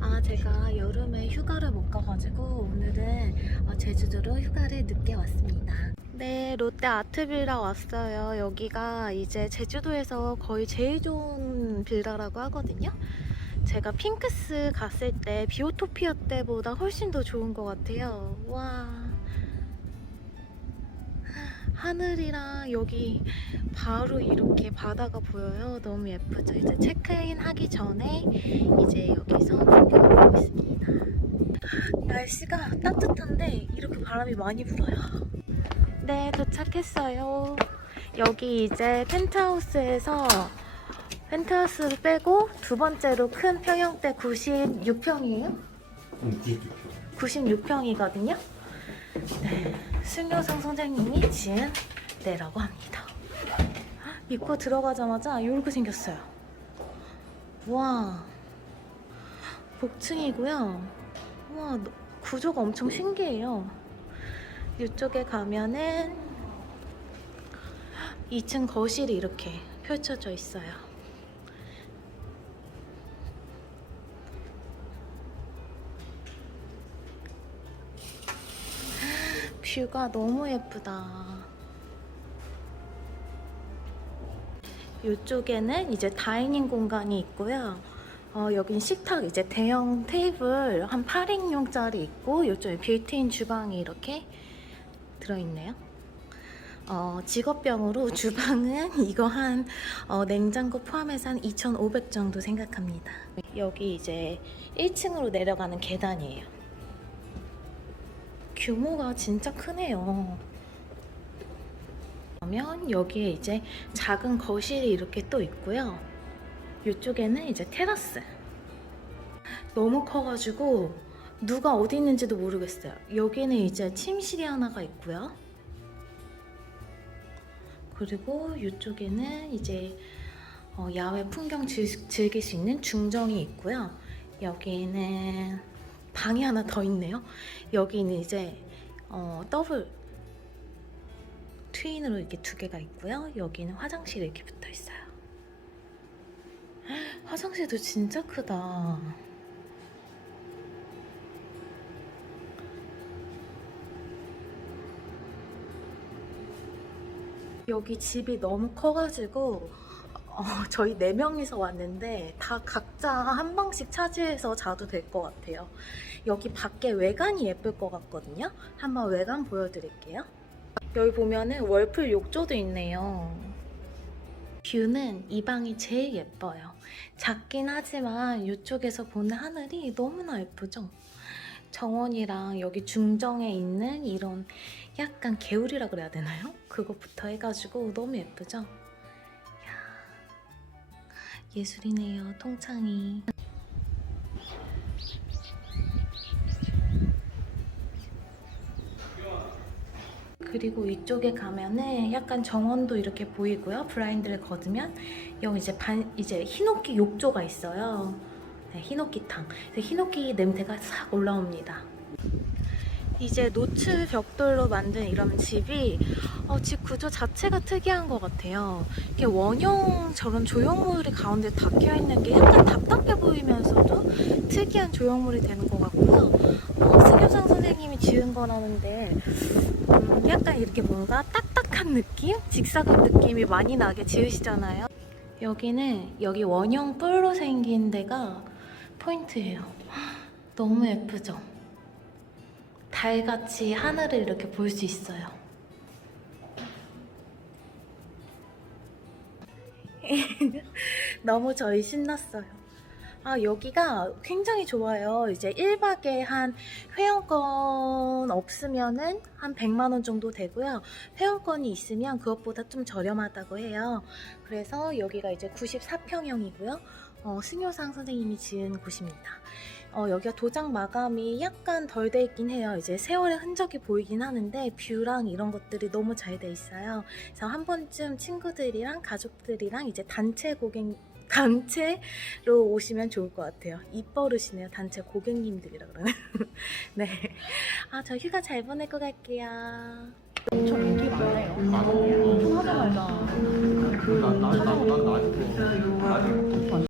아, 제가 여름에 휴가를 못 가가지고 오늘은 어, 제주도로 휴가를 늦게 왔습니다. 네, 롯데 아트빌라 왔어요. 여기가 이제 제주도에서 거의 제일 좋은 빌라라고 하거든요. 제가 핑크스 갔을 때 비오토피아 때보다 훨씬 더 좋은 것 같아요. 와. 하늘이랑 여기 바로 이렇게 바다가 보여요. 너무 예쁘죠? 이제 체크인 하기 전에 이제 여기서 풍경을 보고 있습니다. 날씨가 따뜻한데 이렇게 바람이 많이 불어요. 네, 도착했어요. 여기 이제 펜트하우스에서 펜트하우스를 빼고 두 번째로 큰 평형대 96평이에요? 96평이거든요. 네, 승효상 선생님이 지은 데라고 합니다. 입구 들어가자마자 이렇게 생겼어요. 와, 복층이고요. 와, 너- 구조가 엄청 신기해요. 이쪽에 가면은 2층 거실이 이렇게 펼쳐져 있어요. 뷰가 너무 예쁘다. 이쪽에는 이제 다이닝 공간이 있고요. 어, 여긴 식탁 이제 대형 테이블 한 8인용짜리 있고 이쪽에 빌트인 주방이 이렇게 들어있네요. 어, 직업병으로 주방은 이거 한 어, 냉장고 포함해서 한 2,500 정도 생각합니다. 여기 이제 1층으로 내려가는 계단이에요. 규모가 진짜 크네요. 그러면 여기에 이제 작은 거실이 이렇게 또 있고요. 이쪽에는 이제 테라스. 너무 커가지고 누가 어디 있는지도 모르겠어요. 여기는 이제 침실이 하나가 있고요. 그리고 이쪽에는 이제 어, 야외 풍경 즐, 즐길 수 있는 중정이 있고요. 여기는 방이 하나 더 있네요. 여기는 이제 어, 더블 트윈으로 이렇게 두 개가 있고요. 여기는 화장실이 이렇게 붙어 있어요. 화장실도 진짜 크다. 여기 집이 너무 커가지고 어, 저희 네 명이서 왔는데 다 각자 한 방씩 차지해서 자도 될 것 같아요. 여기 밖에 외관이 예쁠 것 같거든요. 한번 외관 보여드릴게요. 여기 보면은 월풀 욕조도 있네요. 뷰는 이 방이 제일 예뻐요. 작긴 하지만 이쪽에서 보는 하늘이 너무나 예쁘죠? 정원이랑 여기 중정에 있는 이런 약간 개울이라 그래야 되나요? 그것부터 해가지고 너무 예쁘죠? 예술이네요, 통창이. 그리고 이쪽에 가면은 약간 정원도 이렇게 보이고요. 블라인드를 걷으면 여기 이제 반 이제 히노키 욕조가 있어요. 네, 히노키탕. 히노키 냄새가 싹 올라옵니다. 이제 노출 벽돌로 만든 이런 집이 어, 집 구조 자체가 특이한 것 같아요. 이게 원형 저런 조형물이 가운데 박혀 있는 게 약간 답답해 보이면서도 특이한 조형물이 되는 것 같고요. 어, 승효상 선생님이 지은 거라는데 음, 약간 이렇게 뭔가 딱딱한 느낌? 직사각 느낌이 많이 나게 지으시잖아요. 여기는 여기 원형 뿔로 생긴 데가 포인트예요. 너무 예쁘죠? 달같이 하늘을 이렇게 볼 수 있어요. 너무 저희 신났어요. 아, 여기가 굉장히 좋아요. 이제 1박에 한 회원권 없으면은 한 100만원 정도 되고요. 회원권이 있으면 그것보다 좀 저렴하다고 해요. 그래서 여기가 이제 94평형이고요. 어, 승효상 선생님이 지은 곳입니다. 어, 여기가 도장 마감이 약간 덜 돼 있긴 해요. 이제 세월의 흔적이 보이긴 하는데 뷰랑 이런 것들이 너무 잘 돼 있어요. 그래서 한 번쯤 친구들이랑 가족들이랑 이제 단체 고객 단체로 오시면 좋을 것 같아요. 입버릇이네요. 단체 고객님들이라 그러네. 네. 아, 저 휴가 잘 보내고 갈게요. 엄청 인기 많네요. 오픈하자마자 난, 난, 난, 난 아직도, 아직